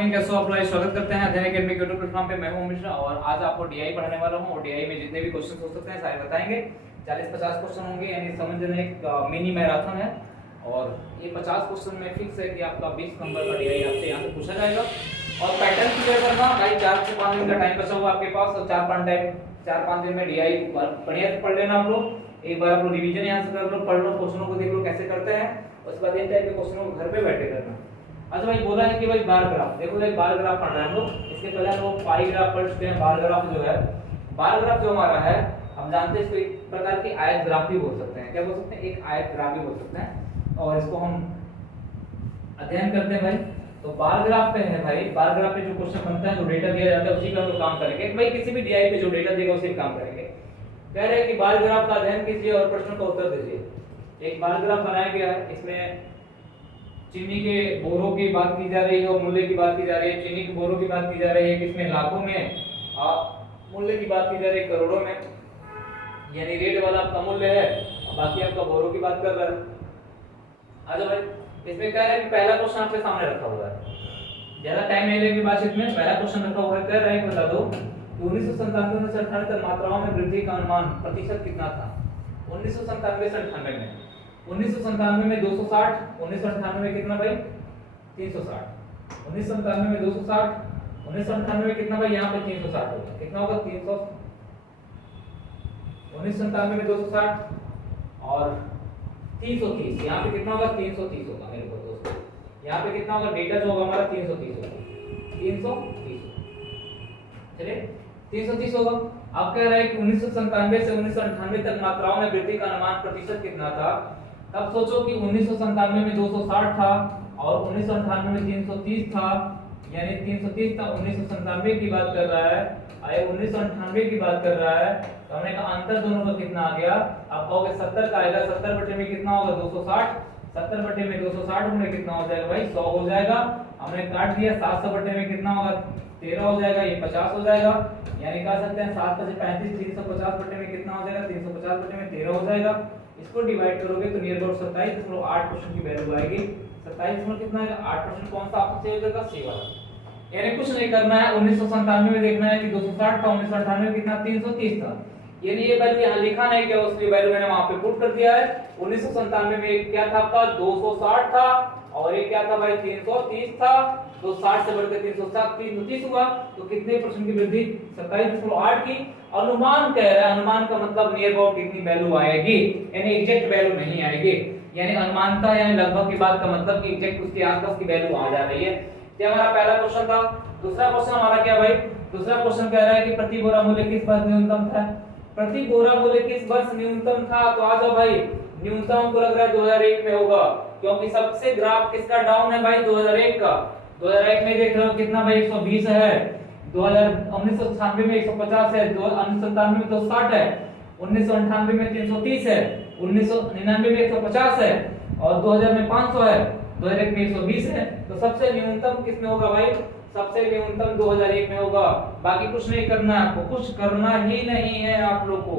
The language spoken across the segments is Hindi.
कैसे हो आप लोग, स्वागत करते हैं अध्ययन अकेडमी के यूट्यूब प्लेटफॉर्म पे। मैं हूं मिश्रा और आज आपको डीआई पढ़ाने वाला हूं और डीआई में जितने भी क्वेश्चन हो सकते हैं सारे बताएंगे। 40-50 क्वेश्चन होंगे, यानी समझना एक मिनी मैराथन है। और ये 50 क्वेश्चन में फिक्स है कि आपका 20 नंबर का डीआई आपसे यहाँ से पूछा जाएगा। और पैटर्न क्लियर करना भाई, 4 से 5 दिन का टाइम बचा हुआ आपके पास और 4-5 दिन में डीआई बढ़िया से पढ़ लेना आप लोग। एक बार आप लोग रिवीजन यहाँ से कर लो, पढ़ लो, क्वेश्चनों को देख लो कैसे करते हैं, उसके बाद इन टाइप के क्वेश्चनों को घर पे बैठे करना। अच्छा भाई, बोला है कि भाई बार ग्राफ देखो, भाई बार ग्राफ पढ़ रहे हैं हम लोग। इसके पहले हम लोग पाई ग्राफ पढ़ चुके हैं। बार ग्राफ जो है, बार ग्राफ जो हमारा है, हम जानते हैं इसको एक प्रकार की आयत ग्राफ भी बोल सकते हैं। क्या बोल सकते हैं? एक आयत ग्राफ भी बोल सकते हैं और इसको हम अध्ययन करते हैं भाई। तो बार ग्राफ पे है भाई, बार ग्राफ पे जो क्वेश्चन बनता है, जो डेटा दिया जाता है उसी पे हम लोग काम करेंगे भाई। किसी भी डीआई पे जो डेटा देगा उसी पे काम करेंगे। कह रहे हैं कि बार ग्राफ का अध्ययन कीजिए और प्रश्नों का उत्तर दीजिए। एक बार ग्राफ बनाया गया है, इसमें चीनी के बोरों की बात की जा रही है और मूल्य की बात की जा रही है। चीनी के बोरों की बात की जा रही है किसमें? लाखों में। मूल्य की बात की जा रही है करोड़ों में, यानी रेट वाला आपका मूल्य है, बाकी आपका बोरों की बात कर रहा है। अच्छा भाई, इसमें क्या है कि पहला क्वेश्चन आपके सामने रखा हुआ है, ज्यादा टाइम नहीं लेंगे बातचीत में। पहला क्वेश्चन रखा हुआ है, कह रहा है बता दो 1997 से 98 तक मात्राओं में वृद्धि का अनुमान प्रतिशत कितना था? 1997 से 98 में, 1997 में 260, 1998 में कितना भाई? 360। 1997 में 260, 1998 में कितना भाई? यहाँ पे 360 होगा। कितना होगा? 300। 1997 में 260 और 330, यहाँ पे कितना होगा? 330 होगा मेरे को दोस्तों। यहाँ पे कितना होगा? डेटा जो होगा हमारा 330 होगा। 330 चलिए 330 होगा। अब कह रहा है कि 1997 से 1998 तक मात्राओं में वृद्धि का अनुमान प्रतिशत कितना था? तब सोचो कि 1997 में 260 था और 1998 में 330 था, यानी 330 था। 1997 की बात कर रहा है, आए 1998 की बात कर रहा है, तो हमने कहा अंतर दोनों का कितना आ गया? आप कहोगे 70 का आएगा। 70 बटे में कितना होगा? 260। 70 बटे में 260 में कितना हो जाएगा भाई? 100 हो जाएगा। हमने काट दिया। 700 बटे में कितना होगा? 13 हो जाएगा। ये 50 हो जाएगा, यानी कह सकते हैं 7 5 35, 350 बटे में कितना हो जाएगा? 350 बटे में 13 हो जाएगा। इसको डिवाइड करोगे तो नियर अबाउट 27.8% की वैल्यू आएगी। 27 कितना है? 8%। कौन सा ऑप्शन सही हो जाएगा? सी वाला। यानी कुछ नहीं करना है, 1997 में देखना है कि 260 था, 1998 में कितना? 330 था। यानी ये वैल्यू यहाँ लिखा नहीं गया, उसकी वैल्यू मैंने वहां पे पुट कर दिया है। 1997 में क्या था आपका? 260 था और ये क्या था भाई? 330 था। तो 60 से बढ़कर 330 हुआ, तो कितने परसेंट की वृद्धि? 27.8 की। अनुमान कह रहा है, अनुमान का मतलब नियर अबाउट कितनी वैल्यू आएगी, यानी एग्जैक्ट वैल्यू नहीं आएगी। यानी अनुमानता यानी लगभग की बात का मतलब कि एग्जैक्ट उसके आसपास की वैल्यू आ जा रही है। ये हमारा पहला क्वेश्चन था। दूसरा क्वेश्चन हमारा क्या भाई? दूसरा क्वेश्चन कह रहा है कि प्रति बोरा मूल्य किस वर्ष न्यूनतम था? प्रति बोरा मूल्य किस वर्ष न्यूनतम था? तो आ जाओ भाई, न्यूनतम को लग रहा है 2001 में होगा, क्योंकि सबसे ग्राफ किसका डाउन है भाई? 2001 का। 2001 में देख रहे हो कितना भाई? 120 है। 1996 में 150 है, 1997 में 260 है, 1998 में 330 है, 1999 में 150 है और 2000 में 500 है, 2001 में 120 है। तो सबसे न्यूनतम किसमें होगा भाई? सबसे न्यूनतम 2001 में होगा। बाकी कुछ नहीं करना है आपको, कुछ करना ही नहीं है आप लोग को।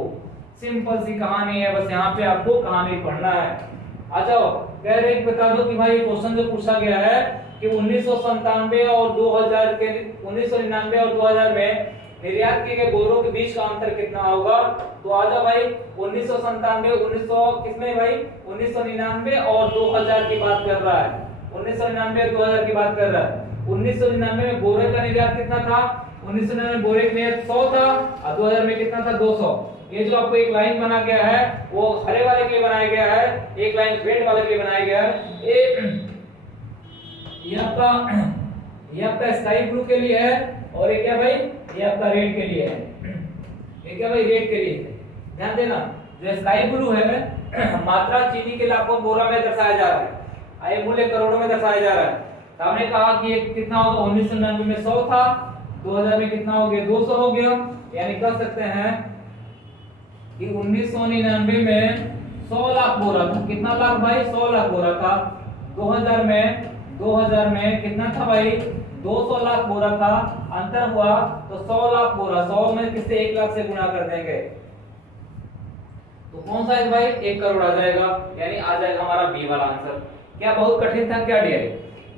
सिंपल सी कहानी है, बस यहाँ पे आपको कहानी पढ़ना है। आ जाओ, कह रहे बता दो कि भाई क्वेश्चन जो पूछा गया है कि 1997 और 2000 के 1999 और 2000 में निर्यात किए गए बोरों के बीच का अंतर कितना होगा? तो आ जाओ भाई, 1997 1900 किसमें भाई? 1999 और 2000 की बात कर रहा है। 1999 और 2000 की बात कर रहा है। 1999 में बोरे का निर्यात कितना था? 1999 में बोरे का निर्यात 100 था और 2000 में कितना था? 200। ये जो आपको एक लाइन बना गया है वो हरे वाले के लिए बनाया गया है, एक लाइन रेड वाले के लिए बनाया गया है। ये आपका स्काई ब्लू के लिए है और ये क्या भाई? ये आपका रेड के लिए है। ये क्या भाई? रेड के लिए है। ध्यान देना, जो स्काई ब्लू है मात्रा चीनी के लाखों बोरा में दर्शाया जा रहा है, आय मूल्य करोड़ों में दर्शाया जा रहा है। तो हमने कहा कि ये कितना होगा? 1999 में 100 था, 2000 में कितना हो गया? 200 हो गया। यानी कह सकते हैं कि 1999 में 100 लाख बोरा था। कितना लाख भाई? 100 लाख बोरा था। 2000 में कितना था भाई? 200 लाख बोरा था। अंतर हुआ तो 100 लाख बोरा, 100 में किससे 1 लाख से गुणा कर देंगे तो कौन सा है भाई? 1 करोड़ आ जाएगा। यानी आ जाएगा हमारा बी वाला आंसर। क्या बहुत कठिन था क्या डीआई?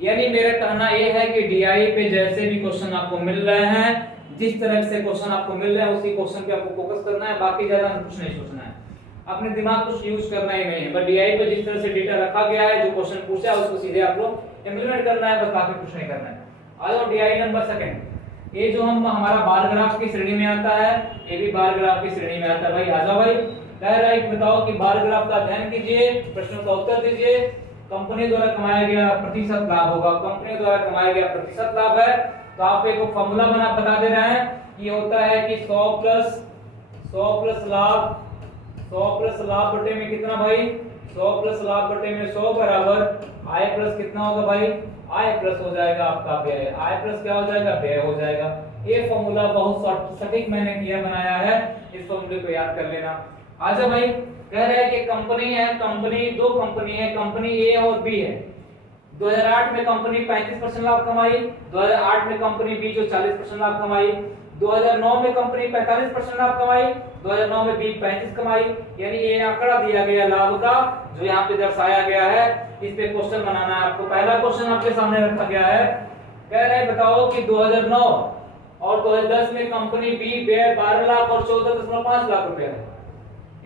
यानी मेरा कहना यह है कि डीआई पे जैसे भी क्वेश्चन आपको मिल रहे हैं, जिस तरह से क्वेश्चन आपको मिल रहे हैं उसी क्वेश्चन पे आपको फोकस करना है, बाकी ज्यादा कुछ नहीं सोचना है, अपने दिमाग कुछ यूज करना ही नहीं है। बस डीआई पे जिस तरह से डेटा रखा गया है, जो क्वेश्चन पूछा है उसको सीधे आप लोग इंप्लीमेंट करना है, बस बाकी कुछ नहीं करना है। आ जाओ डीआई नंबर सेकंड। ये जो हम हमारा बार ग्राफ की श्रेणी में आता है, ये भी बार ग्राफ की श्रेणी में आता है भाई। आ जाओ भाई, कह रहा है कि बताओ कि बार ग्राफ का अध्ययन कीजिए, प्रश्नों का उत्तर दीजिए। कंपनी द्वारा कमाया गया प्रतिशत लाभ होगा, कंपनी द्वारा कमाया गया प्रतिशत लाभ है, तो आप एक फॉर्मूला बता दे रहे हैं कि होता है कि 100 प्लस लाभ, 100 प्लस लाभ बटे में कितना भाई, 100 प्लस लाभ बटे में 100 बराबर आय प्लस कितना होगा भाई, आय प्लस हो जाएगा आपका व्यय, आय प्लस क्या हो जाएगा, व्यय हो जाएगा। ये फॉर्मूला बहुत सटीक मैंने किया बनाया है, इस फॉर्मूले को याद कर लेना। आजा भाई, कह रहे हैं कि कंपनी है, कंपनी दो कंपनी है, कंपनी ए और बी है। 2008 में कंपनी 35% लाभ कमाई, 2008 में कंपनी बी जो 40% लाभ कमाई, 2009 में कंपनी 45% लाभ कमाई, 2009 में बी 35 कमाई। यानी ये आंकड़ा दिया गया लाभ का जो यहाँ पे दर्शाया गया है, इस पे क्वेश्चन बनाना है आपको। पहला क्वेश्चन आपके सामने रखा गया है, कह रहे हैं बताओ कि 2009 और 2010 में कंपनी बी व्यय 12 लाख और 14.5 लाख रुपया है।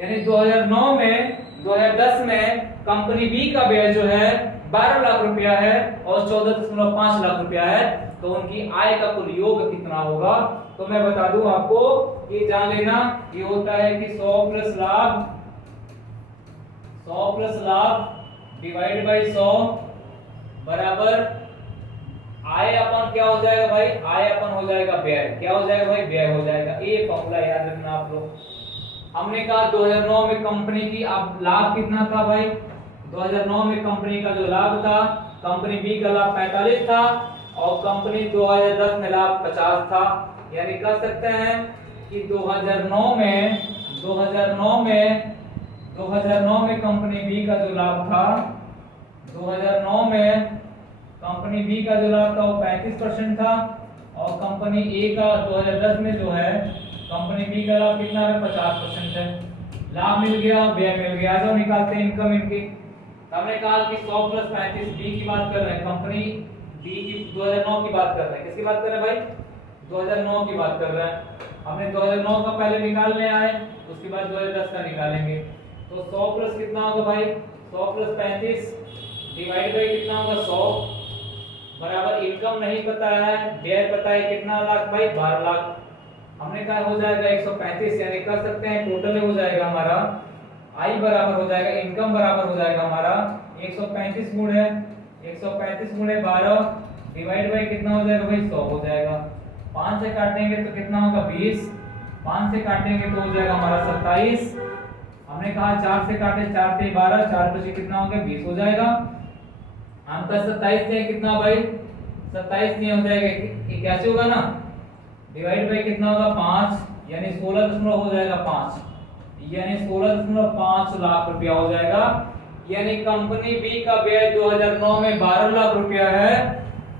यानी 2009 में 2010 में कंपनी बी का व्यय जो है 12 लाख रुपया है और 14.5 लाख रुपया है, तो उनकी आय का कुल योग कितना होगा। तो मैं बता दूं आपको, ये जान लेना, ये होता है कि 100 प्लस लाभ डिवाइड बाय 100 बराबर आय अपन क्या हो जाएगा भाई, आय अपन हो जाएगा व्यय, क्या हो जाएगा भाई, व्यय हो जाएगा। ये फॉर्मूला याद रखना आप लोग। हमने कहा 2009 में कंपनी की अब लाभ कितना था भाई, 2009 में कंपनी का जो लाभ था, कंपनी बी का लाभ 45 था और कंपनी 2010 में लाभ 50 था। यानी कह सकते हैं कि 2009 में कंपनी बी का जो लाभ था, 2009 में कंपनी बी का जो लाभ था वो 35% था और कंपनी ए का 2010 में जो है कंपनी बी का लाभ कितना है, 50% है। लाभ मिल गया, व्यय मिल गया। आ जाओ निकालते हैं इनकम इनकी। हमने कहा कि 100 प्लस 35 बी की बात कर रहे हैं, कंपनी बी की 2009 की बात कर रहे हैं। किसकी बात कर रहे हैं भाई, 2009 की बात कर रहे हैं। हमने 2009 का पहले निकालने आए, उसके बाद 2010 का निकालेंगे। तो 100 प्लस कितना होगा भाई, 100 प्लस 35 डिवाइड बाय कितना होगा 100 बराबर इनकम नहीं पता है, व्यय पता है कितना लाख भाई, 12 लाख। हमने कहा हो जाएगा 135, यानी कर सकते हैं टोटल हो जाएगा हमारा आई बराबर हो जाएगा, इनकम बराबर हो जाएगा हमारा 135 गुणे 12 डिवाइड बाय कितना हो जाएगा भाई 100 हो जाएगा। 5 से काटेंगे तो कितना होगा 20, 5 से काटेंगे तो हो जाएगा हमारा 27। हमने कहा 4 से काटे 4 से 12, 4 बचे कितना हो गया 20 हो जाएगा। हम का 27 से कितना भाई 27 नहीं हो जाएगा, 81 होगा ना, डिवाइड बाय कितना होगा 5, यानी 16 हो जाएगा 5, यानी 16.5 लाख रुपया हो जाएगा। यानी कंपनी बी का व्यय 2009 में 12 लाख रुपया है,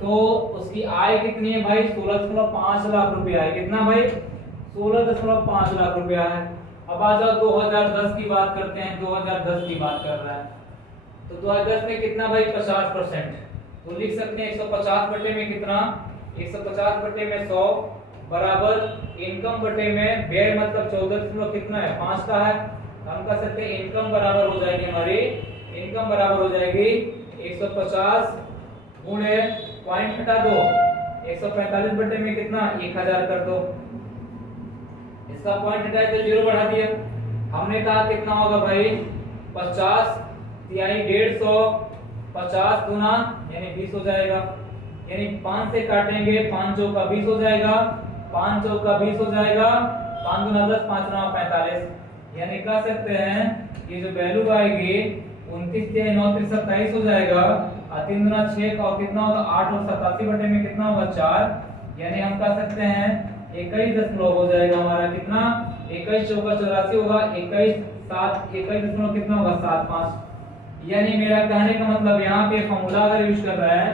तो उसकी आय कितनी है भाई 16.5 लाख रुपया है। कितना भाई 16.5 लाख रुपया है। अब आ जाओ 2010 की बात करते हैं, 2010 की बात कर रहा है तो 2010 में कितना भाई 50%, तो लिख सकते हैं 150 बटे में कितना 150 बटे में 100 बराबर इनकम बटे में व्यय, मतलब 14 कितना है 5 का है। हम कह सकते हैं इनकम बराबर हो जाएगी हमारी, इनकम बराबर हो जाएगी 150 गुणे पॉइंट हटा दो 145 बटे में कितना 1000 कर दो, इसका पॉइंट हटाए तो 0 बढ़ा दिया। हमने कहा कितना होगा भाई 50 यानी 150, 50 गुना यानी 20 हो जाएगा। यानी 5 से काटेंगे 5 चौक का 20 हो जाएगा, 5 चौक का 20 हो जाएगा, 5 गुना 10 5 9 45। यानी कह सकते हैं ये जो वैल्यू आएगी 29 से 9 27 हो जाएगा और 3 गुना 6 और कितना होगा 8 और 87 बटे में कितना होगा 4। यानी हम कह सकते हैं 21 हो जाएगा हमारा कितना 21 चौका 84 होगा, 21 7 21 कितना होगा 75। यानी मेरा कहने का मतलब यहाँ पे फॉर्मूला अगर यूज कर रहा है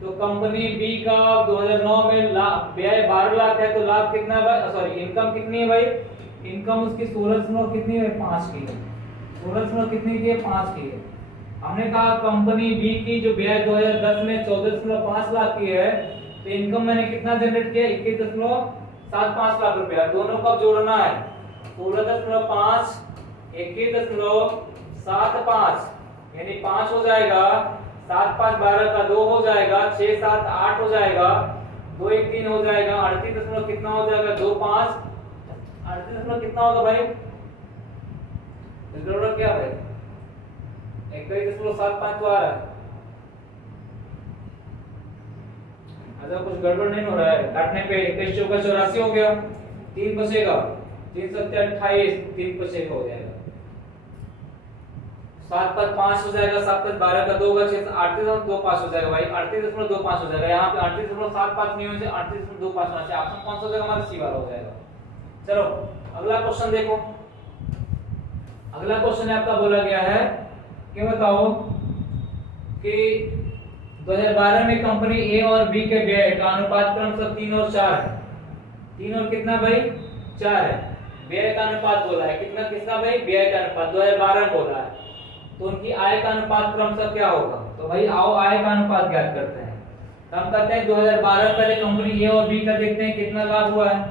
तो कंपनी बी का 2009 में व्यय 12 लाख है तो लाभ कितना है, सॉरी इनकम कितनी है भाई, इनकम उसकी 16 कितनी है 5 की है, 16 कितनी की है 5 की है। हमने कहा कंपनी बी की जो ब्याज 2010 में 14.5 लाख की है, तो इनकम मैंने कितना जनरेट किया 21.75 लाख रुपया। दोनों का जोड़ना है 16.5 21.75 यानी 5 हो जाएगा, 7 5 12 का 2 हो जाएगा, 6 7 8 हो जाएगा, 2 1 3 हो जाएगा, 38 कितना हो जाएगा 2 5 38 कितना होगा भाई, गड़बड़ क्या भाई 21.75 तो आ रहा है। अच्छा कुछ गड़बड़ नहीं हो रहा है, काटने पे 21 चौका 84 हो गया, 3 बचेगा, 3 7 28 3 बचेगा हो जाएगा, 7 5 5 हो जाएगा, 7 5 12 का 2 होगा, 6 38.25 हो जाएगा भाई, 38.25 हो जाएगा। यहाँ पे 38.75 नहीं हो जाए 38.25 होना चाहिए। ऑप्शन कौन सा हो जाएगा हमारा, सी वाला हो जाएगा। चलो अगला क्वेश्चन देखो। अगला क्वेश्चन है आपका बोला गया है कि बताओ कि 2012 में कंपनी ए और बी के व्यय का अनुपात क्रमशः 3 और 4 है। 3 और कितना भाई 4 है। व्यय का अनुपात बोला है, कितना किसका भाई, व्यय का अनुपात 2012 में बोला है। तो उनकी आय का अनुपात क्रमशः क्या होगा, तो भाई आओ आय का अनुपात ज्ञात करते हैं। तो हम कहते हैं 2012 पहले कंपनी ए और बी का देखते हैं कितना लाभ हुआ है।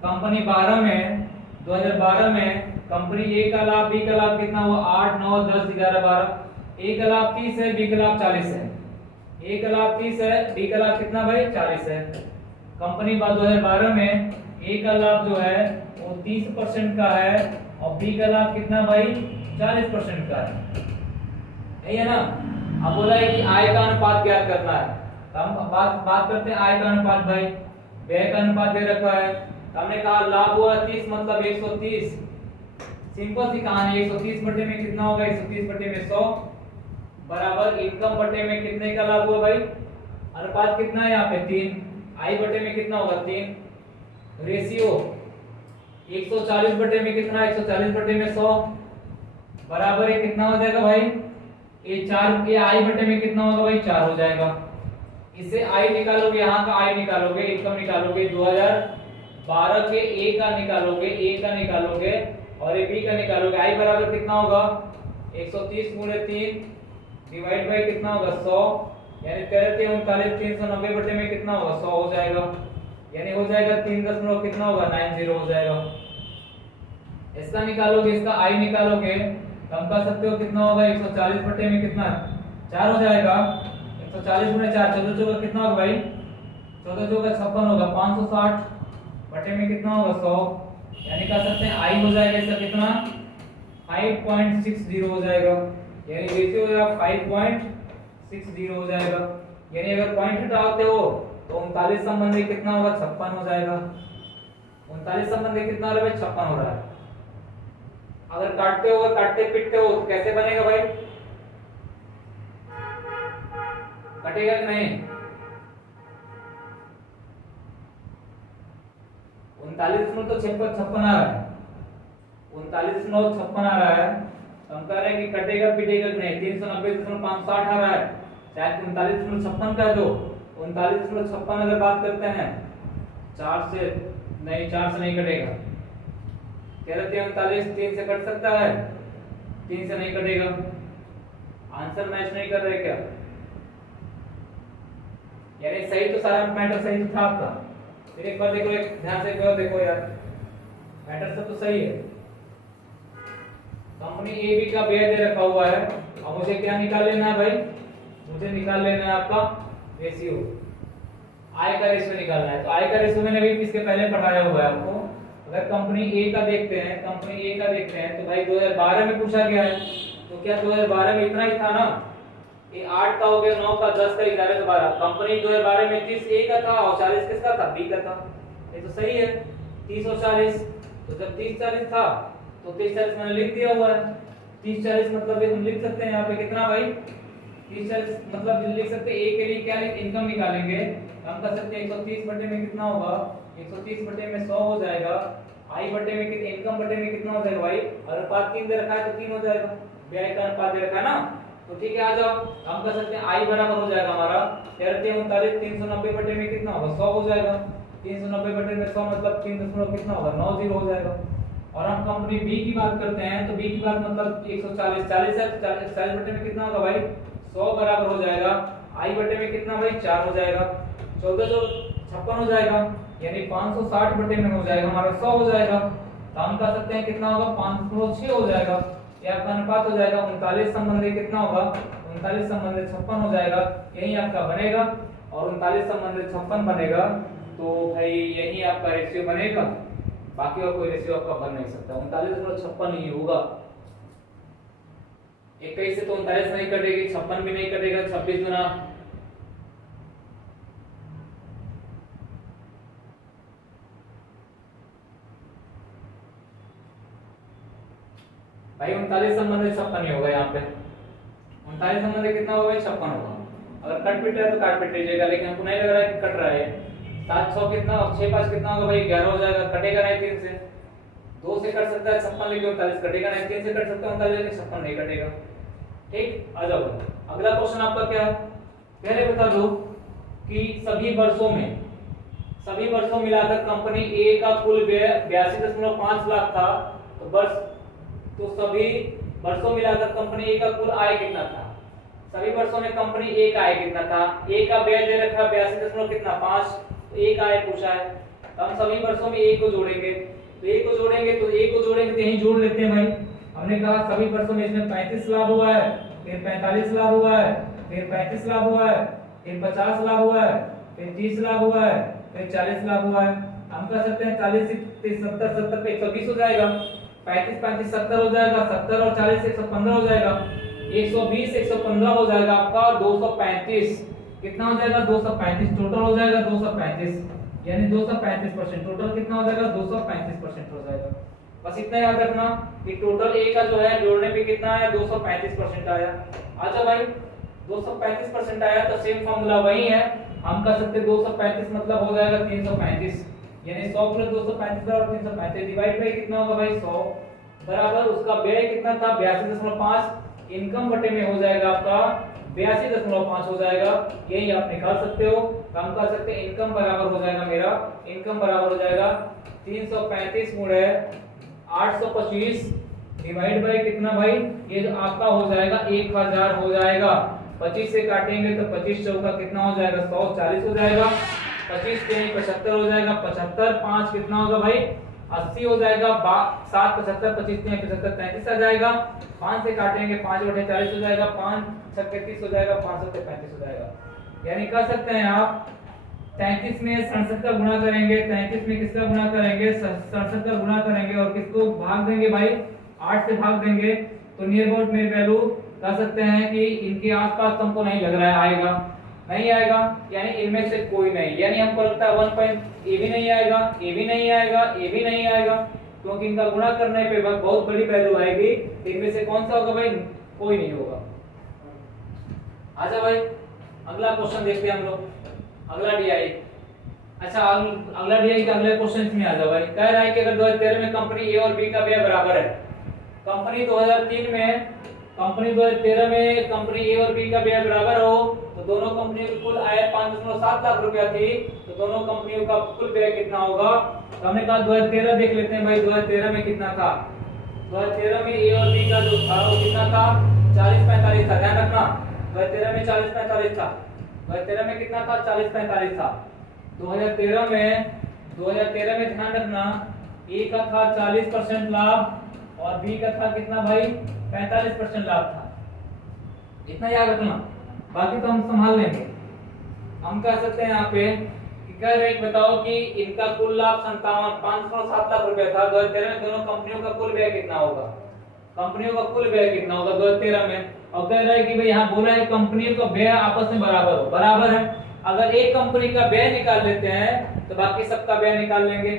कंपनी 2012 में कंपनी ए का लाभ, बी का लाभ कितना हुआ 8 9 10 11 12। ए का लाभ 30 है, बी का लाभ 40 है। ए का लाभ 30 है, बी का लाभ कितना भाई 40 है। कंपनी 2012 में ए का लाभ जो है वो 30% का है और बी का लाभ कितना भाई 40% का है, यही है ना। अब बोला है कि आय का अनुपात ज्ञात करना है, तो हम बात करते हैं आय का अनुपात भाई। व्यय का अनुपात दे रखा है, तो हमने कहा लाभ हुआ 30 मतलब 130। सिंपल सी कहानी, 130 बटे में कितना होगा 130 बटे में 100 बराबर इनकम बटे में कितने का लाभ हुआ भाई, अनुपात कितना है यहाँ पे 3, आई बटे में कितना होगा 3, रेशियो 140 बटे में कितना 140 बटे में 100 बराबर है कितना हो जाएगा भाई ये 4, ये आई बटे में कितना होगा भाई 4 हो जाएगा। इससे आई निकालोगे, यहाँ का आई निकालोगे, इनकम निकालोगे 2012 के ए का निकालोगे और ये बी का निकालोगे। आई बराबर कितना होगा 130 गुणे 3 डिवाइड बाय कितना होगा 100 यानी 39 390 बटे में कितना होगा 100 हो जाएगा, यानी हो जाएगा 3 कितना होगा 90 हो जाएगा। इसका निकालोगे, इसका आई निकालोगे तो हम कह सकते हो कितना होगा 140 बटे में कितना 4 हो जाएगा। 140 गुणे 4 14 चौका कितना होगा भाई 14 चौका 56 होगा, 560 बटे में कितना होगा 100 यानी कह सकते हैं आई हो जाएगा इसका कितना 5.60 हो जाएगा, यानी रेशियो हो जाएगा 5.60 हो जाएगा। यानी अगर पॉइंट हटाते हो तो 39 संबंधी कितना होगा 56 हो जाएगा। 39 संबंधी कितना हो रहा है 56 हो रहा है। अगर काटते हो, काटते पीटते हो तो कैसे बनेगा भाई, कटेगा कि नहीं। 39.56 आ रहा है, 39.56 आ रहा है। हम कह रहे हैं कि कटेगा पीटेगा कि नहीं। 390.560 आ रहा है, चाहे 39.56 कह दो। 39.56 अगर बात करते हैं 4 से नहीं कटेगा। कह रहे थे 39 3 से कट सकता है, 3 से नहीं कटेगा। आंसर मैच नहीं कर रहे क्या, यानी सही तो सारा मैटर सही था आपका। फिर एक बार देखो, एक ध्यान से एक बार देखो यार, मैटर सब तो सही है। कंपनी ए बी का व्यय दे रखा हुआ है और मुझे क्या निकाल लेना है भाई, मुझे निकाल लेना है आपका रेशियो, आय का रेशियो निकालना है। तो आय का रेशियो मैंने अभी इसके पहले पढ़ाया हुआ है आपको। अगर कंपनी ए का देखते हैं तो भाई 2012 में पूछा गया है, तो क्या 2012 में इतना ही था ना, ये 8 का हो गया, 9 का, 10 का, 11 का, 12। कंपनी 2012 में 30 ए का था और 40 किसका था, बी का था। ये तो सही है 30 और 40। तो जब 30 40 था तो 30 40 मैंने लिख दिया हुआ है। 30 40 मतलब हम लिख सकते हैं यहाँ पे कितना भाई 30 40 मतलब लिख सकते हैं ए के लिए क्या इनकम निकालेंगे, हम कर सकते हैं 130 बटे में कितना होगा 130 बटे में 100 हो जाएगा। आई बटे में कितना, इनकम बटे में कितना हो जाएगा भाई, अनुपात 3 दे रखा है तो 3 हो जाएगा, व्यय का अनुपात दे रखा है ना। तो ठीक है, आ जाओ, हम कर सकते हैं आई बराबर हो जाएगा हमारा 39 390 बटे में कितना होगा 100 हो जाएगा। 390 बटे में 100 मतलब 3 कितना होगा 90 हो जाएगा। और हम कंपनी बी की बात करते हैं तो बी की बात मतलब 140 40 है, 40 बटे में कितना होगा भाई 100 बराबर हो जाएगा आई बटे में कितना भाई 4 हो जाएगा, 14 जो 56 हो जाएगा, यानी 560 बटे में हो जाएगा हमारा 100 हो जाएगा। तो हम कह सकते हैं कितना होगा 506 हो जाएगा, ये आपका अनुपात हो जाएगा 39 संबंधी कितना होगा 39 संबंधी 56 हो जाएगा, यही आपका बनेगा और 39 संबंधी 56 बनेगा। तो भाई यही आपका रेशियो बनेगा, बाकी और कोई रेशियो आपका बन नहीं सकता। 39.56 ही होगा। 21 से तो 39 नहीं कटेगी, 56 भी नहीं कटेगा, 26 गुना भाई 39 संबंधित 56 ही होगा। यहाँ पे 39 संबंधित कितना होगा 56 होगा। अगर कट पिट रहा है तो काट पिट लीजिएगा, लेकिन हमको नहीं लग रहा है कि कट रहा है। 700 कितना 6 5 कितना होगा भाई 11 हो जाएगा, कटेगा नहीं 3 से, 2 से कट सकता है 56 लेकिन 39 कटेगा नहीं, 3 से कट सकता है 39 लेकिन 56 नहीं कटेगा। ठीक, आ जाओ अगला क्वेश्चन आपका क्या है। पहले बता दो कि सभी वर्षों मिलाकर कंपनी ए का कुल व्यय 82.5 लाख था, तो सभी वर्षों मिलाकर कंपनी ए का कुल आय कितना था। सभी वर्षों में कंपनी ए का आय कितना था, ए का व्यय दे रखा 82 कितना 5, तो ए का आय पूछा है। तो हम सभी वर्षों में ए को जोड़ेंगे, तो ए को जोड़ेंगे तो यहीं जोड़ लेते हैं भाई। हमने कहा सभी वर्षों में इसमें 35 लाभ हुआ है, फिर 45 लाभ हुआ है, फिर 35 लाभ हुआ है, फिर 50 लाभ हुआ है, फिर 30 लाभ हुआ है, फिर 40 लाभ हुआ है। हम कह सकते हैं 40 से 70 70 पे 120 हो जाएगा, 35 35 70 हो जाएगा, 70 और 40 से 115 हो जाएगा, 120 115 हो जाएगा आपका 235 कितना हो जाएगा 235 टोटल हो जाएगा 235, यानी 235% टोटल कितना हो जाएगा 235% हो जाएगा। बस इतना याद रखना कि टोटल ए का जो है जोड़ने पे कितना आया 235% आया। अच्छा भाई 235% आया तो सेम फार्मूला वही है, हम कह सकते 235 मतलब हो जाएगा 335, यानी 100 प्लस 235 और 335 डिवाइड बाय कितना होगा भाई 100 बराबर उसका व्यय कितना था 82.5, इनकम बटे में हो जाएगा आपका 82.5 हो जाएगा, यही आप निकाल सकते हो। तो हम कह सकते हैं इनकम बराबर हो जाएगा मेरा, इनकम बराबर हो जाएगा 335 गुणे 825 डिवाइड बाय कितना भाई ये जो आपका हो जाएगा 1000 हो जाएगा। 25 से काटेंगे तो 25 चौका कितना हो जाएगा 140 हो जाएगा, 25 के 75 हो जाएगा, 75 5 कितना होगा भाई 80 हो जाएगा, 7 75 25 के 75 33 आ जाएगा, 5 से काटेंगे 5 बटे 40 हो जाएगा, 5 6 30 हो जाएगा, 5 से 35 हो जाएगा। यानी कह सकते हैं आप 33 में 67 का गुणा करेंगे, 33 में किसका गुणा करेंगे 67 का गुणा करेंगे और किसको भाग देंगे भाई 8 से भाग देंगे, तो नियर अबाउट में वैल्यू कह सकते हैं कि इनके आसपास तुमको नहीं लग रहा है आएगा, नहीं आएगा, यानी इनमें से कोई नहीं, यानी हमको लगता है 1 पॉइंट ए भी नहीं आएगा, ए भी नहीं आएगा, ए भी नहीं आएगा, क्योंकि इनका गुणा करने पे बहुत बड़ी वैल्यू आएगी। इनमें से कौन सा होगा भाई कोई नहीं होगा। आजा भाई अगला क्वेश्चन देखते हैं हम लोग, अगला डीआई। अच्छा अगला डीआई का अगले क्वेश्चन में आ जाओ भाई। कह रहा है कि अगर 2013 में कंपनी ए और बी का व्यय बराबर है, कंपनी 2013 में कंपनी ए और बी का व्यय बराबर हो तो दोनों कंपनियों की कुल आय 5.7 लाख रुपया थी, तो दोनों कंपनियों का कुल व्यय कितना होगा। तो हमने कहा 2013 देख लेते हैं भाई, 2013 में कितना था, 2013 में ए और बी का जो था वो कितना था 40-45 था, ध्यान रखना 2013 में 40-45 था, 2013 में कितना था 40-45 था। 2013 में ध्यान रखना ए का था 40% लाभ और बी का था कितना भाई 45% लाभ था, इतना याद रखना, बाकी तो हम संभाल लेंगे। हम कह सकते हैं यहाँ पे कि कह रहे बताओ कि इनका कुल लाभ 507 लाख रुपया था 2013 में, दोनों कंपनियों का कुल व्यय कितना होगा, कंपनियों का कुल व्यय कितना होगा 2013 में। और कह रहा है कि भाई यहाँ बोला है कंपनियों का व्यय आपस में बराबर हो, बराबर है, अगर एक कंपनी का व्यय निकाल लेते हैं तो बाकी सबका व्यय निकाल लेंगे।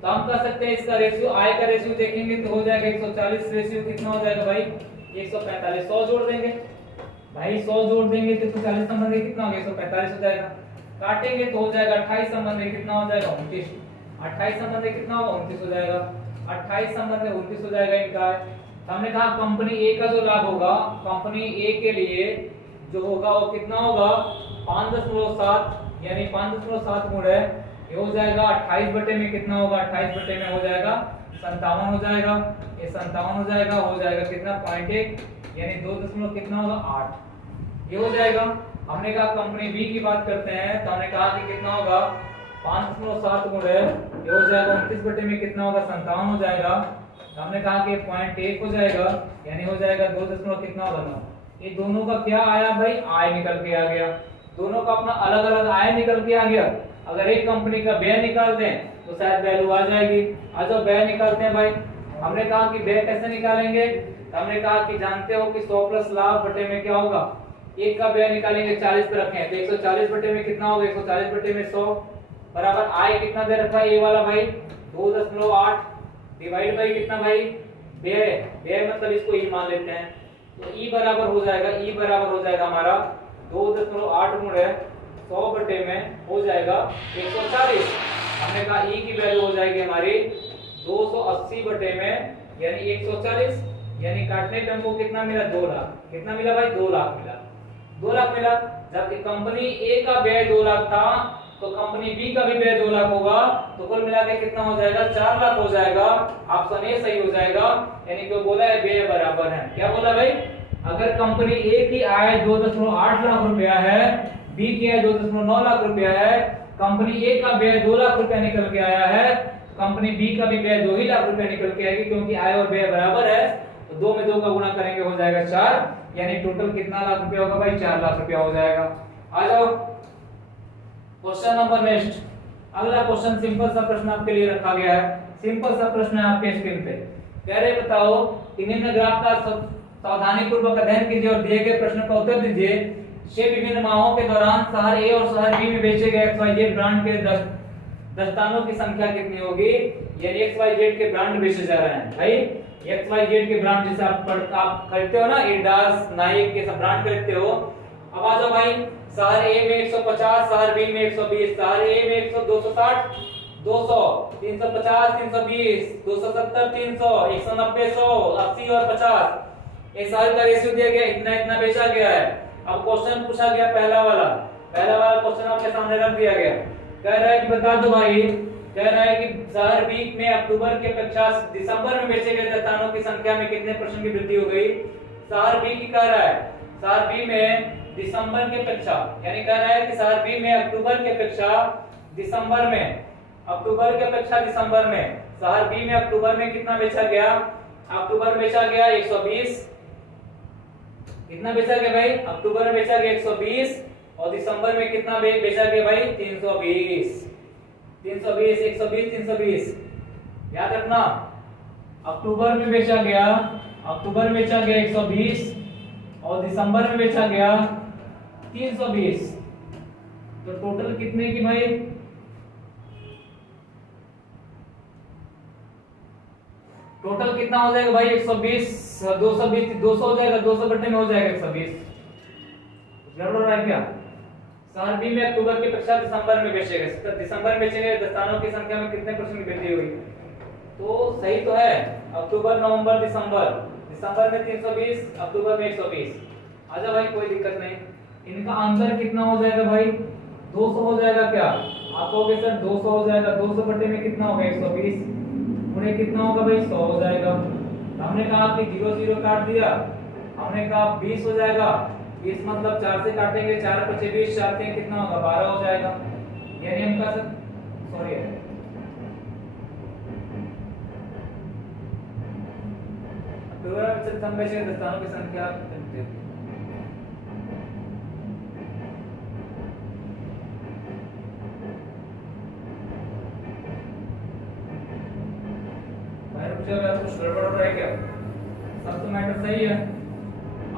तो हम कह सकते हैं इसका रेशियो आय का रेशियो देखेंगे तो हो जाएगा 140 रेशियो कितना हो जाएगा भाई 145, 100 जोड़ देंगे भाई, 100 जोड़ देंगे तो 140 संबंधी कितना हो गया 145 हो जाएगा, काटेंगे तो हो जाएगा 28 संबंधी कितना हो जाएगा 29, 28 संबंधी कितना होगा 29 हो जाएगा, 28 संबंधी 29 हो जाएगा इनका। हमने कहा कंपनी ए का जो लाभ होगा, कंपनी ए के लिए जो होगा वो कितना होगा 5.7, यानी 5.7 गुणे ये हो जाएगा 28 बटे में कितना होगा 28 बटे में हो जाएगा 57 हो जाएगा, ये 57 हो जाएगा, हो जाएगा कितना 0.1 यानी 2 दशमलव कितना होगा 8, ये हो जाएगा। हमने कहा कंपनी बी की बात करते हैं तो हमने कहा कि कितना होगा 5.7 गुणे ये हो जाएगा 29 बटे में कितना होगा 57 हो जाएगा। तो हमने कहा कि 0.1 हो जाएगा यानी हो जाएगा 2 दशमलव कितना होगा 9। ये दोनों का क्या आया भाई आय निकल के आ गया, दोनों का अपना अलग अलग आय निकल के आ गया। अगर एक कंपनी का व्यय निकाल दें तो शायद वैल्यू आ जाएगी। आ जाओ व्यय निकालते हैं भाई। हमने कहा कि व्यय कैसे निकालेंगे, तो हमने कहा कि जानते हो कि 100 प्लस लाभ बटे में क्या होगा, एक का व्यय निकालेंगे 40 पे रखे हैं तो 140 बटे में कितना होगा 140 बटे में 100 बराबर आय कितना दे रखा है ये वाला भाई 2.8 डिवाइड बाई कितना भाई व्यय, व्यय मतलब इसको ई मान लेते हैं तो ई बराबर हो जाएगा, ई बराबर हो जाएगा हमारा 2.8 गुणे 100 बटे में हो जाएगा 140। हमने कहा ई की वैल्यू हो जाएगी हमारी 280 बटे में यानी 140 यानी काटने पे हमको कितना मिला 2 लाख। कितना मिला भाई 2 लाख मिला, 2 लाख मिला। जब कंपनी ए का व्यय 2 लाख था तो कंपनी बी का भी व्यय 2 लाख होगा तो कुल मिला के कितना हो जाएगा 4 लाख हो जाएगा। ऑप्शन ए सही हो जाएगा यानी जो बोला है व्यय बराबर है। क्या बोला भाई, अगर कंपनी ए की आय 2.8 लाख रुपया है, बी की आय 2.9 लाख रुपया है, कंपनी ए का व्यय 2 लाख रुपया निकल के आया है, कंपनी बी का भी व्यय 2 ही लाख रुपया निकल के आएगी क्योंकि आय और व्यय बराबर है तो 2 में 2 का गुणा करेंगे हो जाएगा 4 यानी टोटल कितना लाख रुपया होगा भाई 4 लाख रुपया हो जाएगा। आ जाओ क्वेश्चन नंबर नेक्स्ट। अगला क्वेश्चन सिंपल सा प्रश्न आपके लिए रखा गया है, सिंपल सा प्रश्न है आपके स्क्रीन पे। कह रहे बताओ कि निम्न ग्राफ का सावधानी पूर्वक अध्ययन कीजिए और दिए गए प्रश्न का उत्तर दीजिए। 6 विभिन्न माहों के दौरान शहर ए और शहर बी में बेचे गए XYZ ब्रांड के दस्तानों की संख्या कितनी होगी, यानी XYZ के ब्रांड बेचे जा रहे हैं भाई। XYZ के ब्रांड जैसे आप खरीदते हो ना एडिडास नाइक के सब ब्रांड खरीदते हो। अब आ जाओ भाई शहर ए में 150, शहर बी में 120, शहर ए में 100, 260, 200, 350, 320, 270, 300, 190, 100, 80 और 50 ये शहर का रेशियो दिया गया, इतना इतना बेचा गया है। अब क्वेश्चन पूछा गया पहला वाला क्वेश्चन आपके सामने रख दिया गया। कह रहा है कि बता दो भाई, कह रहा है कि शहर बी में अक्टूबर की अपेक्षा दिसंबर में बेचे गए दस्तानों की संख्या में कितने % की वृद्धि हो गई। शहर बी की कह रहा है शहर बी में दिसंबर की अपेक्षा, यानी कह रहा है कि शहर बी में अक्टूबर की अपेक्षा दिसंबर में, अक्टूबर की अपेक्षा दिसंबर में शहर बी में अक्टूबर में कितना बेचा गया, अक्टूबर में बेचा गया 120। कितना बेचा गया भाई, अक्टूबर में बेचा गया 120 और दिसंबर में कितना बेचा गया भाई 320। 320 120 320 याद रखना। अक्टूबर में बेचा गया 120 और दिसंबर में बेचा गया 320 तो टोटल कितने की भाई, टोटल कितना हो जाएगा भाई 120 220 200 हो जाएगा, 200 बटे में हो जाएगा 120। गड़बड़ रहा है क्या। शहर बी में अक्टूबर की अपेक्षा दिसंबर में बेचे गए, दिसंबर में बेचे गए दस्तानों की संख्या में कितने % की वृद्धि हुई, तो सही तो है अक्टूबर नवंबर दिसंबर, दिसंबर में 320 अक्टूबर में 120। आजा भाई कोई दिक्कत नहीं, इनका अंतर कितना हो जाएगा भाई 200 हो जाएगा। क्या आप कहोगे सर 200 हो जाएगा, 200 बटे में कितना होगा 120 गुणे कितना होगा भाई 100 हो जाएगा। हमने कहा कि 0 0 काट दिया, हमने कहा 20 हो जाएगा, 20 मतलब 4 से काटेंगे, 4 × 20 चाहते हैं कितना होगा 12 हो जाएगा। यानी हम का सॉरी दस्तानों की संख्या कुछ गड़बड़ हो रहा है क्या, सब तो मैटर सही है।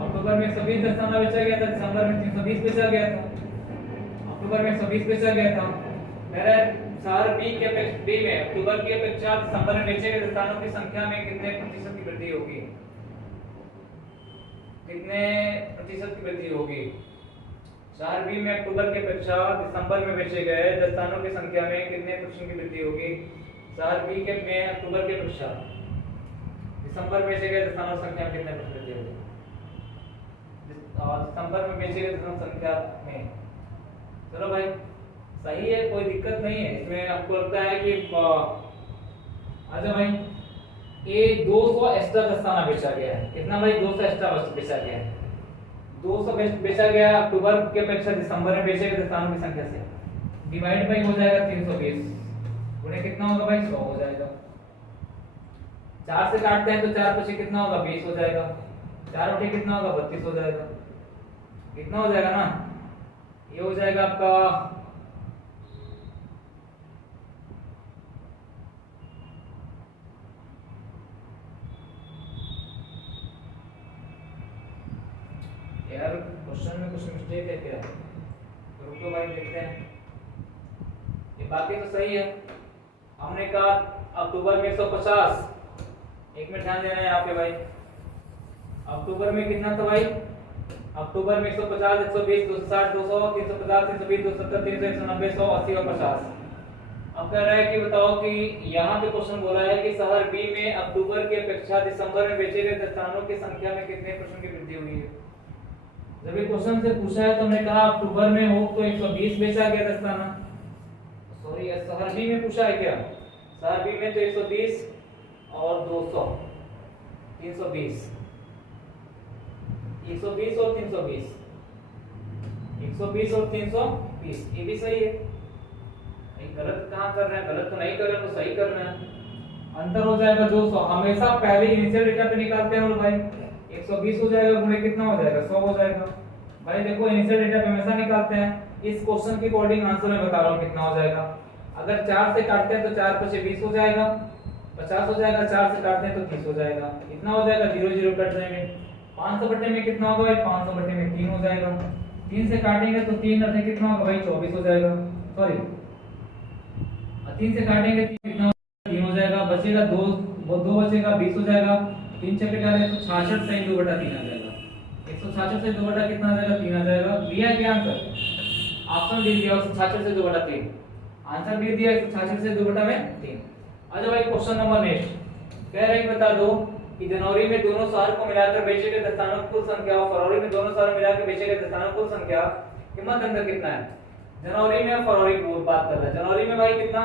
अक्टूबर में 120 दस्ताना बेचा गया था, दिसंबर में 320 बेचा गया था, अक्टूबर में 120 बेचा गया था। मेरा शहर बी के अपेक्षा बी में अक्टूबर की अपेक्षा दिसंबर में बेचे गए दस्तानों की संख्या में कितने % की वृद्धि होगी, कितने % की वृद्धि होगी। शहर बी में अक्टूबर की अपेक्षा दिसंबर में बेचे गए दस्तानों की संख्या में कितने % की वृद्धि होगी। शहर बी के में अक्टूबर की अपेक्षा दिसंबर में बेचे गए दस्तानों की संख्या में कितने % वृद्धि होगी, दिसंबर में बेचे गए दस्तानों की संख्या में। चलो भाई सही है, कोई दिक्कत नहीं है इसमें। आपको लगता है कि आजा भाई ये 200 एक्स्ट्रा दस्ताना बेचा गया है। कितना भाई? 200 एक्स्ट्रा बेचा गया है। 200 बेचा गया है अक्टूबर के अपेक्षा दिसंबर में बेचे गए दस्तानों की संख्या से, डिवाइड बाई हो जाएगा 320 गुणे कितना होगा भाई? 100 हो जाएगा। 4 से काटते हैं तो 4 पचे कितना होगा? 20 हो जाएगा। 4 उठे कितना होगा? 32 हो जाएगा। कितना हो जाएगा ना? ये हो जाएगा आपका यार क्वेश्चन में कुछ मिस्टेक है क्या? रुको भाई देखते हैं। ये बाकी तो सही है। हमने कहा अक्टूबर में 150, एक मिनट ध्यान देना है यहाँ पे भाई। अक्टूबर में कितना था भाई? अक्टूबर में 150, 120, 260, 200, 350, 320, 270, 300, 190, 100, 80 और 50। अब कह रहा है कि बताओ कि यहाँ पे क्वेश्चन बोला है कि शहर बी में अक्टूबर की अपेक्षा दिसंबर में बेचे गए दस्तानों की संख्या में कितने % की वृद्धि हुई है। जब ये क्वेश्चन से पूछा है तो हमने कहा अक्टूबर में हो तो 120 बेचा गया दस्ताना। सॉरी, शहर बी में पूछा है क्या? शहर बी में तो 120 और 200, 320, 120 और 320, 120 और 320, ये भी सही है। गलत कहाँ कर रहे हैं? गलत तो नहीं कर रहे, तो सही कर रहे हैं। अंतर हो जाएगा 200। हमेशा पहले इनिशियल डेटा पे निकालते हैं भाई। 120 हो जाएगा गुणे कितना हो जाएगा? 100 हो जाएगा। भाई देखो इनिशियल डेटा पे हमेशा निकालते हैं। इस क्वेश्चन के अकॉर्डिंग आंसर मैं बता रहा हूँ कितना हो जाएगा। अगर 4 से काटते हैं तो 4 पचे 20 हो जाएगा, 50 हो जाएगा। 4 से काटते हैं तो 30 हो जाएगा। कितना हो जाएगा? 0 0 कट जाएंगे। 500 बटे में कितना होगा भाई? 500 बटे में 3 हो जाएगा। 3 से काटेंगे तो 3 अठे कितना होगा भाई? 24 हो जाएगा। सॉरी, 3 से काटेंगे कितना होगा? 3 हो जाएगा। बचेगा 2 बचेगा 20 हो जाएगा। 3 छक्के डाले तो 66 से 2/3 आ जाएगा। 166 से 2 कितना आ जाएगा? 3 आ जाएगा। दिया क्या आंसर? ऑप्शन डी दिया 166 से 2/3। आंसर डी दिया 166 से 2/3। अच्छा भाई क्वेश्चन नंबर नेक्स्ट कह रहा है बता दो कि जनवरी में दोनों शहर को मिलाकर बेचे गए दस्तानों की कुल संख्या और फरवरी में दोनों शहर मिलाकर बेचे गए दस्तानों की कुल संख्या के मध्य अंतर कितना है। जनवरी में और फरवरी की बात कर रहा है। जनवरी में भाई कितना?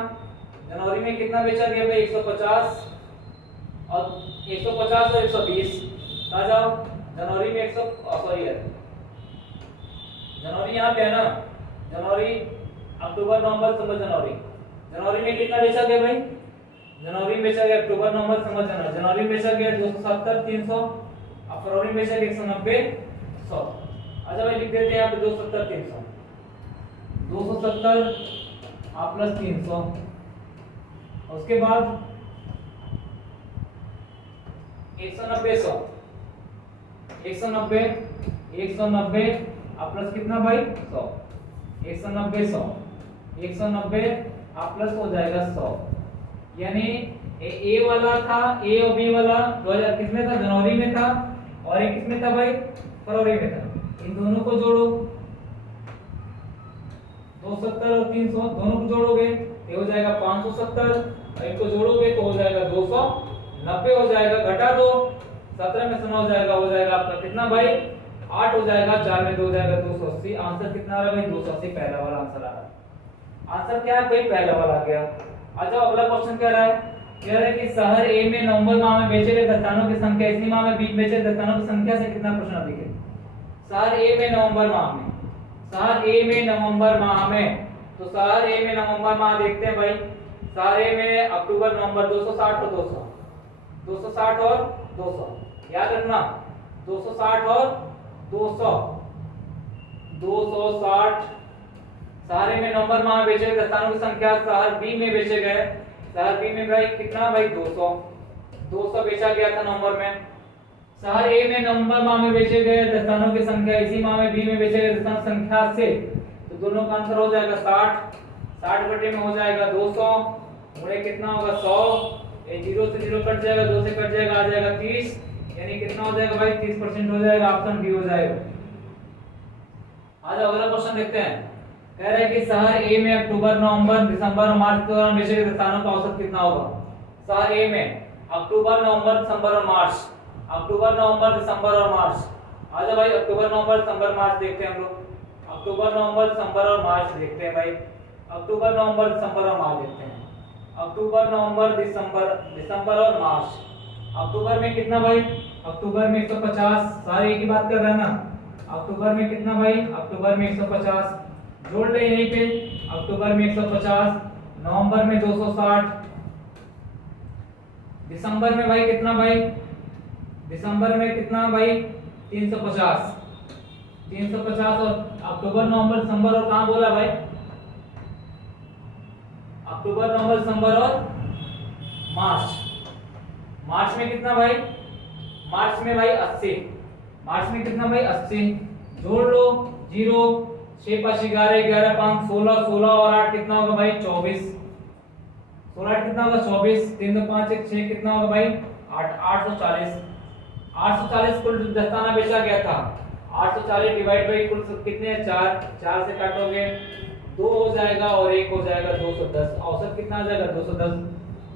जनवरी में कितना बेचा गया भाई? 150 और 120 आ जाओ। जनवरी में 100 सॉरी है, जनवरी यहाँ पे है ना। जनवरी, अक्टूबर, नवंबर, दिसंबर, जनवरी। जनवरी में कितना बेचा गया भाई? जनवरी में बेचा गया अक्टूबर, नवंबर, दिसंबर, जनवरी। जनवरी में बेचा गया 270, 300 और फरवरी में बेचा गया 190, 100। अच्छा भाई लिख देते हैं यहाँ पे 270, 300, 270 आप प्लस 300। उसके बाद 190, 100, 190, 190 आप प्लस कितना भाई? 100, 190, 100, 190 आप प्लस हो जाएगा 100। यानी ए वाला था, ए और बी वाला 2000 किसमें था? जनवरी में था। और ये किसमें था भाई? फरवरी में था। इन दोनों को जोड़ो, 270 और 300 दोनों को जोड़ोगे ये हो जाएगा 570 और इनको जोड़ोगे तो हो जाएगा 290 हो जाएगा। घटा दो, 17 में से 9 हो जाएगा आपका कितना भाई? 8 हो जाएगा। 4 में 2 हो जाएगा 280। आंसर कितना आ रहा है भाई? 280 पहला वाला आंसर आ रहा है। आंसर क्या है भाई? पहला वाला आ गया। अच्छा अगला क्वेश्चन कह रहा है कि शहर ए में नवंबर माह में बेचे गए दस्तानों की संख्या इसी माह में बेचे गए दस्तानों की संख्या से कितना % अधिक है। शहर ए में नवंबर माह में, शहर ए में नवंबर माह में, तो शहर ए में नवंबर माह देखते हैं भाई। शहर ए में अक्टूबर नवंबर 260 और 200, 260 और 200 याद रखना, 260 और 200, 260। शहर ए में नवंबर माह में बेचे गए दस्तानों की संख्या शहर बी में बेचे गए, शहर बी में भाई कितना भाई? 200, 200 बेचा गया था नवंबर में। शहर ए में नवंबर माह में बेचे गए दस्तानों की संख्या इसी माह में बी में बेचे गए दस्तानों की संख्या से, तो दोनों का आंसर हो जाएगा 60। 60 बटे में हो जाएगा 200 गुणे कितना होगा? 100। ये 0 से 0 कट जाएगा, 2 से कट जाएगा, आ जाएगा 30। यानी कितना हो जाएगा भाई? 30% हो जाएगा। ऑप्शन डी हो जाएगा। आज अगला क्वेश्चन देखते हैं। कह रहा है कि शहर ए में अक्टूबर, नवंबर, दिसंबर और मार्च के दौरान बेचे गए दस्तानों का औसत कितना होगा। शहर ए में अक्टूबर, नवंबर, दिसंबर और मार्च, अक्टूबर, नवंबर, दिसंबर और मार्च। आजा भाई अक्टूबर, नवंबर, दिसंबर, मार्च देखते हैं हम लोग। अक्टूबर, नवंबर, दिसंबर और मार्च देखते हैं भाई। अक्टूबर, नवंबर, दिसंबर और मार्च देखते हैं। अक्टूबर, नवंबर, दिसंबर, दिसंबर और मार्च। अक्टूबर में कितना भाई, अक्टूबर में 150, सारे एक ही बात कर रहे हैं ना। अक्टूबर में कितना भाई, अक्टूबर में 150 जोड़ ले यहीं पे, अक्टूबर में 150, नवंबर में 260, दिसंबर में भाई कितना भाई, दिसंबर में कितना भाई 350, 350 और अक्टूबर नवंबर दिसंबर और कहां बोला भाई, अक्टूबर नवंबर दिसंबर और मार्च, मार्च में कितना भाई, मार्च में भाई 80, मार्च में कितना भाई 80 जोड़ लो, 0 6 5 11 11 5 16 16 और 8 कितना होगा भाई 24, 16 8 कितना होगा 24, 3 2 5 1 6 कितना होगा भाई 8 840, 840 कुल दस्ताना बेचा गया था, 840 डिवाइड बाई कुल कितने हैं 4, 4 से काटोगे 2 हो जाएगा और 1 हो जाएगा 210, औसत कितना आ जाएगा 210।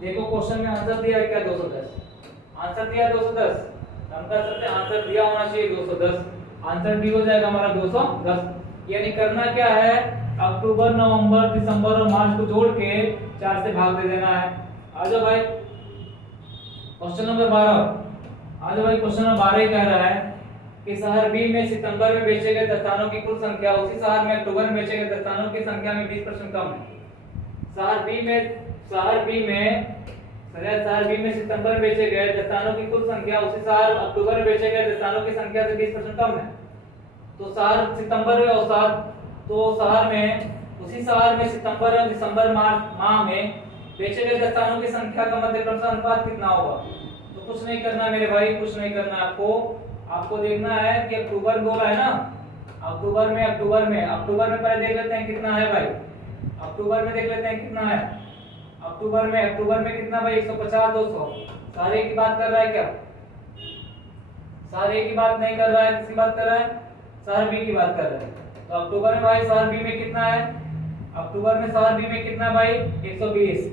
देखो क्वेश्चन में आंसर दिया है क्या 210, आंसर दिया 210, हम कर सकते हैं आंसर दिया होना चाहिए 210, आंसर डी हो जाएगा हमारा 210। यानी करना क्या है, अक्टूबर नवंबर दिसंबर और मार्च को जोड़ के 4 से भाग दे देना है। आ जाओ भाई क्वेश्चन नंबर 12, आ जाओ भाई क्वेश्चन नंबर 12 कह रहा है कि शहर बी में सितंबर में बेचे गए दस्तानों की कुल संख्या उसी शहर में अक्टूबर में बेचे गए दस्तानों की संख्या में 20% कम है। शहर बी में सितंबर में बेचे गए दस्तानों की कुल संख्या उसी शहर अक्टूबर में बेचे गए दस्तानों की संख्या से 20% कम है। तो शहर सितंबर में औसत, तो शहर में उसी शहर में सितंबर और दिसंबर माह में बेचे गए दस्तानों की संख्या का मध्यक्रम से अनुपात कितना होगा। तो कुछ नहीं करना मेरे भाई, कुछ नहीं करना, आपको देखना है कि अक्टूबर बोला है ना, अक्टूबर में पहले देख लेते हैं कितना है भाई, अक्टूबर में देख लेते हैं कितना है, अक्टूबर में कितना भाई 150 200, सारे की बात कर रहा है क्या, सारे की बात नहीं कर रहा है, किसकी बात कर रहा है, शहर बी की बात कर रहा है। तो अक्टूबर में भाई शहर बी में कितना है, अक्टूबर में शहर बी में कितना भाई 120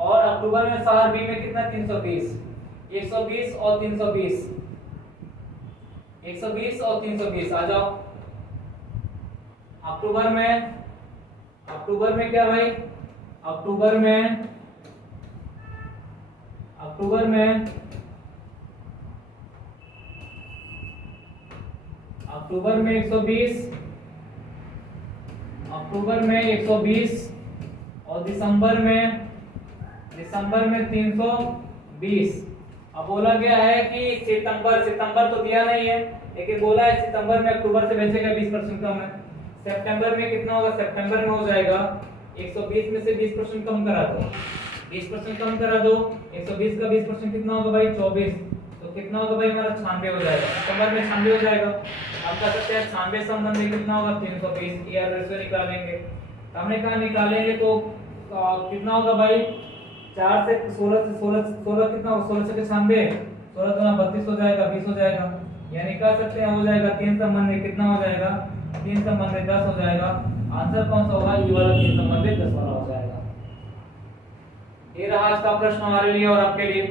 और अक्टूबर में शहर बी में कितना 320, 120 और 320, 120 और 320 आ जाओ। अक्टूबर में क्या भाई, अक्टूबर में 120, अक्टूबर में 120 और दिसंबर में 320। अब बोला गया है कि सितंबर तो दिया नहीं है, लेकिन बोला है सितंबर में अक्टूबर से बेचे गए 20% कम है। सितंबर में कितना होगा, सितंबर में हो जाएगा 120 में से 20% कम करा दो, 20% कम करा दो, 120 का 20% कितना होगा भाई 24, तो कितना होगा भाई हमारा 96 हो जाएगा, सितंबर में 96 हो जाएगा। अब कह सकते हैं 96 संबंध में कितना होगा 320, ईयर रेशियो निकालेंगे, हमने कहा निकालेंगे तो कितना होगा भाई 4 से 16 कितना होगा, 16 से 96, 16 गुना 32 हो जाएगा, 20 हो जाएगा, यानी कह सकते हैं हो जाएगा 3 संबंध में कितना हो जाएगा, 3 संबंध में 10 हो जाएगा। आंसर कौन सा होगा, ये वाला 3 संबंध में 10 वाला हो जाएगा। ये रहा आज का प्रश्न हमारे लिए और आपके लिए।